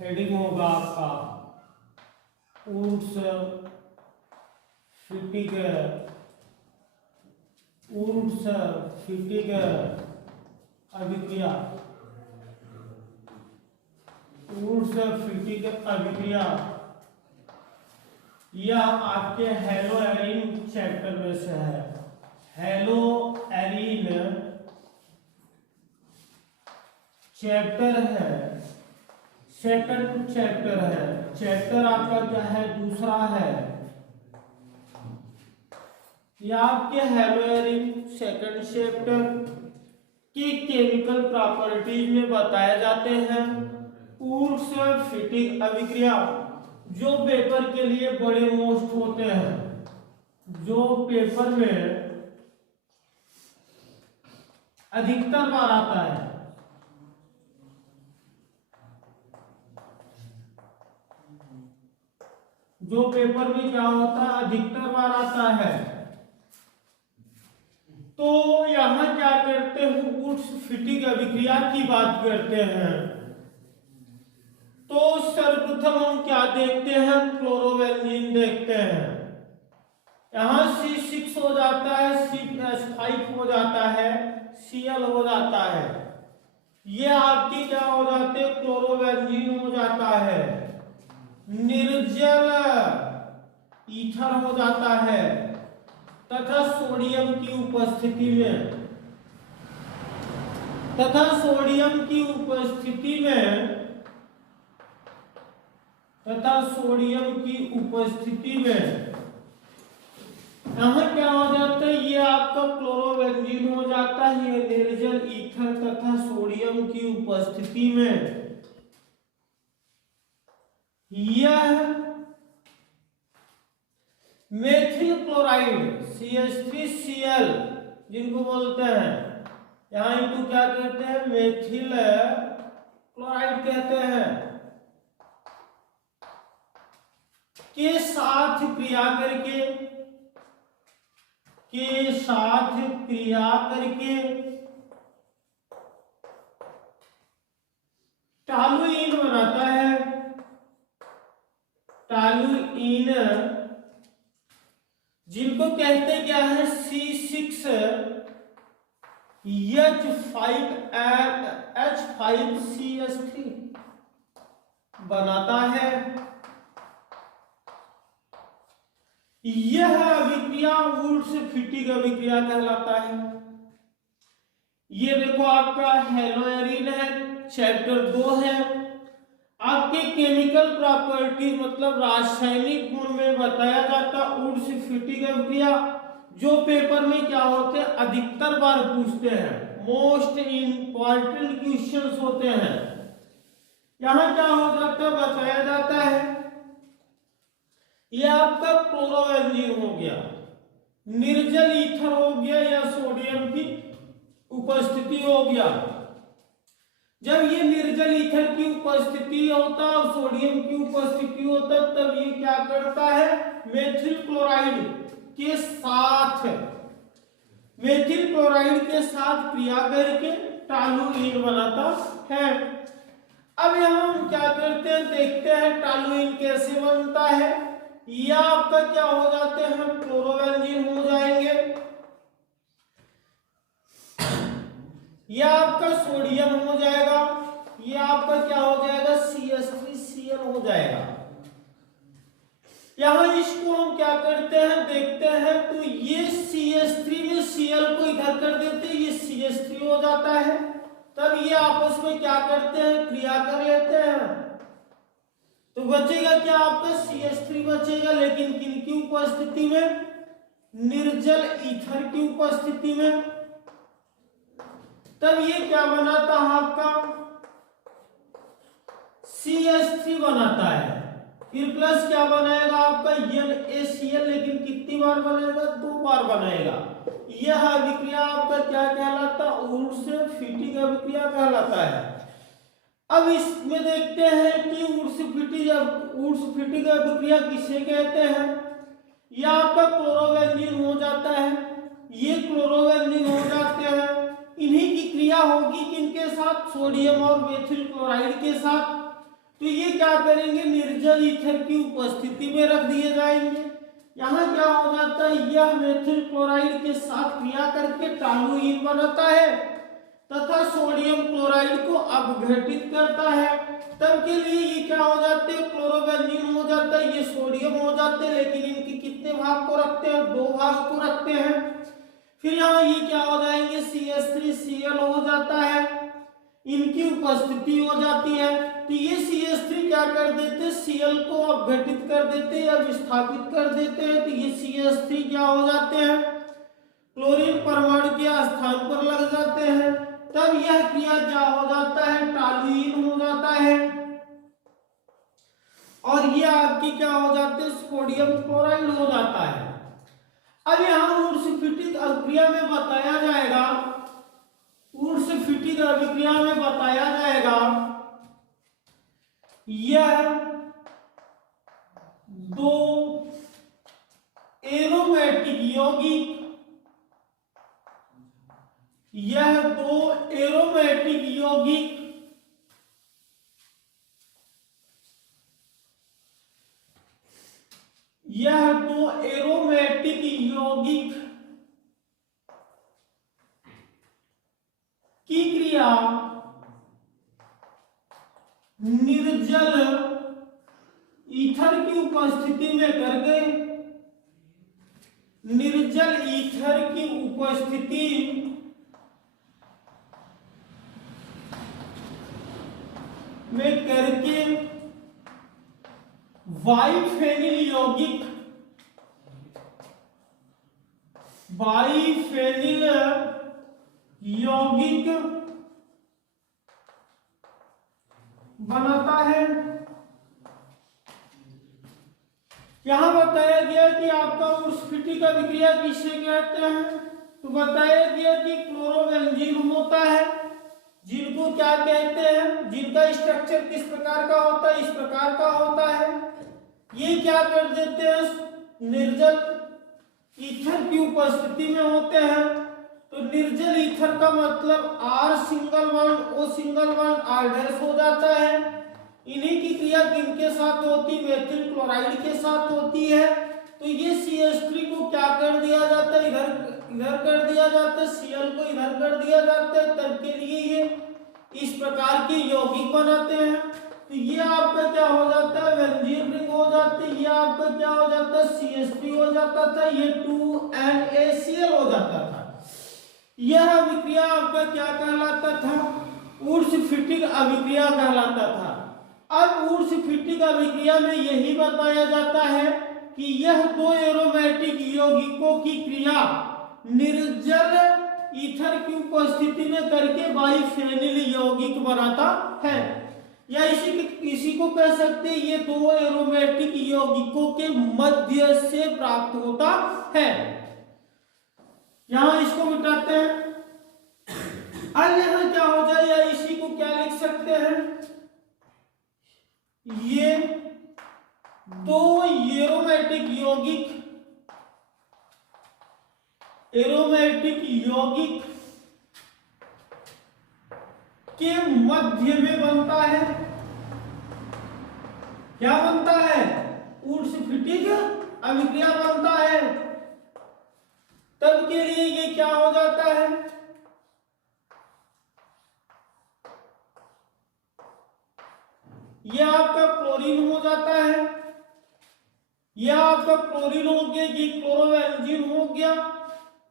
Heading होगा आपका ऊर्स फिटिग अभिक्रिया, ऊर्स फिटिग अभिक्रिया। यह आपके हेलो एरीन चैप्टर में से है। हेलो एरीन चैप्टर है, सेकंड चैप्टर है। चैप्टर आपका क्या है? दूसरा है। यह आपके हेलो एरीन सेकंड चैप्टर की केमिकल प्रॉपर्टीज में बताए जाते हैं ऊर्स फिटिग अभिक्रिया, जो पेपर के लिए बड़े मोस्ट होते हैं, जो पेपर में अधिकतर बार आता है। जो पेपर में क्या होता है? अधिकतर बार आता है। तो यहां क्या करते हैं? ऊर्स फिटिग अभिक्रिया की बात करते हैं। तो सर्वप्रथम हम क्या देखते हैं? क्लोरोबेंजीन देखते हैं। यहां C6 हो जाता है, C+5 हो जाता है, Cl हो जाता है। ये आपकी क्या हो जाते हैं? क्लोरोबेंजीन हो जाता है। निर्जल ईथर हो जाता है तथा सोडियम की उपस्थिति में, यहां क्या हो जाता है? ये आपका क्लोरोबेंजीन हो जाता है। ये निर्जल ईथर तथा सोडियम की उपस्थिति में यह मेथिल क्लोराइड CH3Cl जिनको बोलते हैं, यहां इनको क्या कहते हैं? मेथिल क्लोराइड कहते हैं, के साथ क्रिया करके टॉलुइन बनाता है। टॉलुइन जिनको कहते क्या है? C6H5CH3 बनाता है। यह अभिक्रिया ऊर्स फिटिग अभिक्रिया कहलाता है। ये देखो आपका हेलो एरीन है, चैप्टर 2 है। आपके केमिकल प्रॉपर्टी मतलब रासायनिक गुण में बताया जाता ऊर्स फिटिग अभिक्रिया, जो पेपर में क्या होते हैं? अधिकतर बार पूछते हैं, मोस्ट इंपॉर्टेंट क्वेश्चंस होते हैं। यहां क्या हो जाता है? बताया जाता है यह आपका क्लोरोबेंजीन हो गया, निर्जल ईथर हो गया या सोडियम की उपस्थिति हो गया। जब ये निर्जल ईथर की उपस्थिति होता और सोडियम की उपस्थिति होता, तब ये क्या करता है? मेथिल क्लोराइड के साथ क्रिया करके टॉलुइन बनाता है। अब यहां हम क्या करते हैं? देखते हैं टॉलुइन कैसे बनता है। यह आपका क्या हो जाते हैं? क्लोरोबेंजीन हो जाएंगे। यह आपका सोडियम हो जाएगा। यह आपका क्या हो जाएगा? CH3Cl हो जाएगा। यहां इसको हम क्या करते हैं? देखते हैं। तो ये CH3 में Cl को इधर कर देते हैं, ये CH3 हो जाता है। तब ये आपस में क्या करते हैं? क्रिया कर लेते हैं। तो बचेगा क्या आपका? CH3 बचेगा, लेकिन किनकी उपस्थिति में? निर्जल ईथर की उपस्थिति में। तब ये क्या बनाता है आपका? CH3 बनाता है। फिर प्लस क्या बनाएगा आपका? NaCl, लेकिन कितनी बार बनाएगा? 2 बार बनाएगा। यह अभिक्रिया आपका क्या कहलाता? ऊर्स फिटिग अभिक्रिया कहलाता है। अब इसमें देखते हैं कि ऊर्स फिटिग अभिक्रिया किसे कहते हैं। यह आपका क्लोरोबेंजीन हो जाता है, ये क्लोरोबेंजीन हो जाते हैं। इन्हीं की क्रिया होगी किनके साथ? सोडियम और मेथिल क्लोराइड के साथ। तो ये क्या करेंगे, निर्जल ईथर की उपस्थिति में रख दिए जाएंगे। यहाँ क्या हो जाता है, यह मेथिल क्लोराइड के साथ क्रिया करके टॉलुइन बनाता है तथा सोडियम क्लोराइड को अपघटित करता है। तब के लिए ये क्या हो जाते हैं, क्लोरोबेंजीन हो जाता है, ये सोडियम हो जाते हैं, लेकिन इनके कितने भाग को रखते हैं, 2 भाग को रखते हैं। फिर यहाँ ये क्या हो जाएंगे, CH3Cl हो जाता है, इनकी उपस्थिति हो जाती है। तो ये CH3 क्या कर देते हैं, Cl को अपघटित कर देते हैं या विस्थापित कर देते हैं। तो ये CH3 क्या हो जाते हैं, क्लोरीन परमाणु के स्थान पर लग जाते हैं। तब यह क्रिया क्या हो जाता है, टॉलुइन हो जाता है और ये आपकी क्या हो जाते हैं, सोडियम क्लोराइड हो जाता है। अब यहाँ ऊर्ध्वफिटिक अभिक्रिया में बताया जाएगा, ऊर्ध्वफिटिक अभिक्रिया में बताया जाएगा यह 2 एरोमेटिक यौगिक, यह 2 एरोमेटिक यौगिक यह 2 एरोमेटिक यौगिक की क्रिया निर्जल ईथर की उपस्थिति में करके, निर्जल ईथर की उपस्थिति में करके बाइफेनिल यौगिक, बाइफेनिल यौगिक बनाता है। यहां बताया गया कि आपका ऊर्ध्वफिटिक अभिक्रिया किसे कहते हैं, तो बताया गया कि क्लोरोबेंजीन होता है, जिनको क्या कहते हैं, जिनका स्ट्रक्चर किस प्रकार का होता है, इस प्रकार का होता है। ये क्या कर देते हैं, निर्जल ईथर की उपस्थिति में होते हैं। तो निर्जल ईथर का मतलब R single bond O single bond R' हो जाता है। इन्हीं की क्रिया किनके साथ होती, मेथिल क्लोराइड के साथ होती है। तो ये CH3 को क्या कर दिया जाता है, इधर कर दिया जाता है, Cl को इधर कर दिया जाता है। तब के लिए ये इस प्रकार के यौगिक बनाते हैं। तो ये आपका क्या हो जाता है, बेंजीन रिंग हो जाती है। ये आपका क्या हो जाता है, CH3 हो जाता था, ये 2NaCl हो जाता था। यह अभिक्रिया आपका क्या कहलाता था, ऊर्ध्वफिटिक अभिक्रिया कहलाता था। अब ऊर्ध्वफिटिक अभिक्रिया में यही बताया जाता है कि यह 2 एरोमेटिक यौगिकों की क्रिया निर्जल ईथर की उपस्थिति में करके बाइफेनिल यौगिक बनाता है, या इसी को कह सकते हैं ये 2 एरोमेटिक यौगिकों के मध्य से प्राप्त होता है। यहां इसको मिटाते हैं। अब यहां क्या हो जाए, या इसी को क्या लिख सकते हैं, ये 2 एरोमेटिक यौगिक के मध्य में बनता है, क्या बनता है, ऊर्ध्वफिटिक अभिक्रिया बनता है। तब के लिए ये क्या हो जाता है, ये आपका क्लोरीन हो जाता है, ये आपका क्लोरीन हो गया, ये क्लोरोबेंजीन हो गया।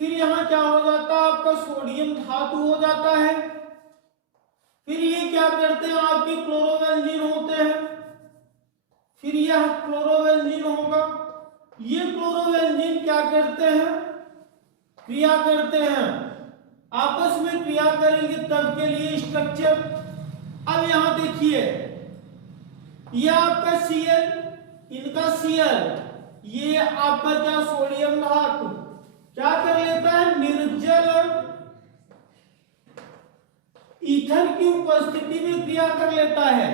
फिर यहां क्या हो जाता है, आपका सोडियम धातु हो जाता है। फिर ये क्या करते हैं, आपके क्लोरोबेंजीन होते हैं। फिर यह क्लोरोबेंजीन होगा, ये क्लोरोबेंजीन क्या करते हैं, क्रिया करते हैं, आपस में क्रिया करेंगे। तब के लिए स्ट्रक्चर, अब यहां देखिए, यह आपका Cl, इनका Cl, ये आपका क्या, सोडियम धातु क्या कर लेता है, निर्जल ईथर की उपस्थिति में क्रिया कर लेता है।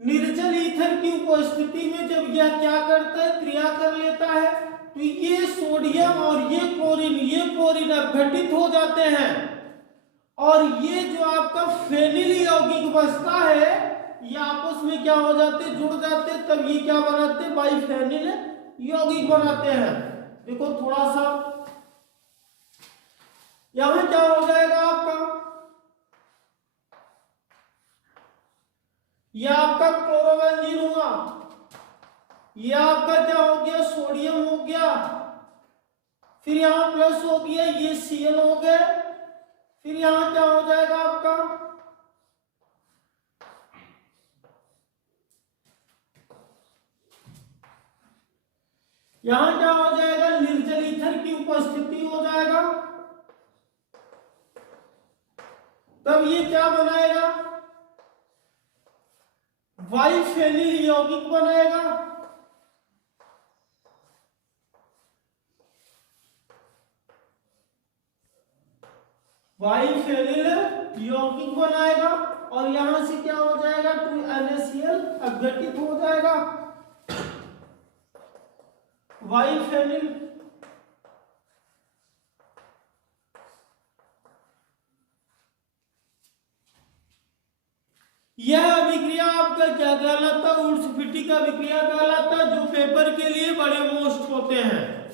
निर्जल ईथर की उपस्थिति में जब यह क्या करता है, क्रिया कर लेता है, तो ये सोडियम और ये क्लोरीन अपघटित हो जाते हैं, और ये जो आपका फेनिल यौगिक बचता है, ये आपस में क्या हो जाते, जुड़ जाते, तब ये क्या बनाते, बाइफेनिल यौगिक बनाते हैं। देखो थोड़ा सा यहां क्या हो जाएगा आपका, ये आपका क्लोरोबेंजीन हुआ, ये आपका क्या हो गया, सोडियम हो गया, फिर यहां प्लस हो गया, ये Cl हो गए, फिर यहां क्या हो जाएगा आपका, यहां क्या हो जाएगा, निर्जल ईथर की उपस्थिति हो जाएगा, तब ये क्या बनाएगा, बाइफेनिल यौगिक बनाएगा। बाइफेनिल यौगिक बनाएगा और यहां से क्या हो जाएगा, 2NaCl अपघटित हो जाएगा। बाइफेनिल यह अभिक्रिया आपका क्या कहलाता है, वुड्स-फिटी का अभिक्रिया कहलाता है, जो पेपर के लिए बड़े मोस्ट होते हैं।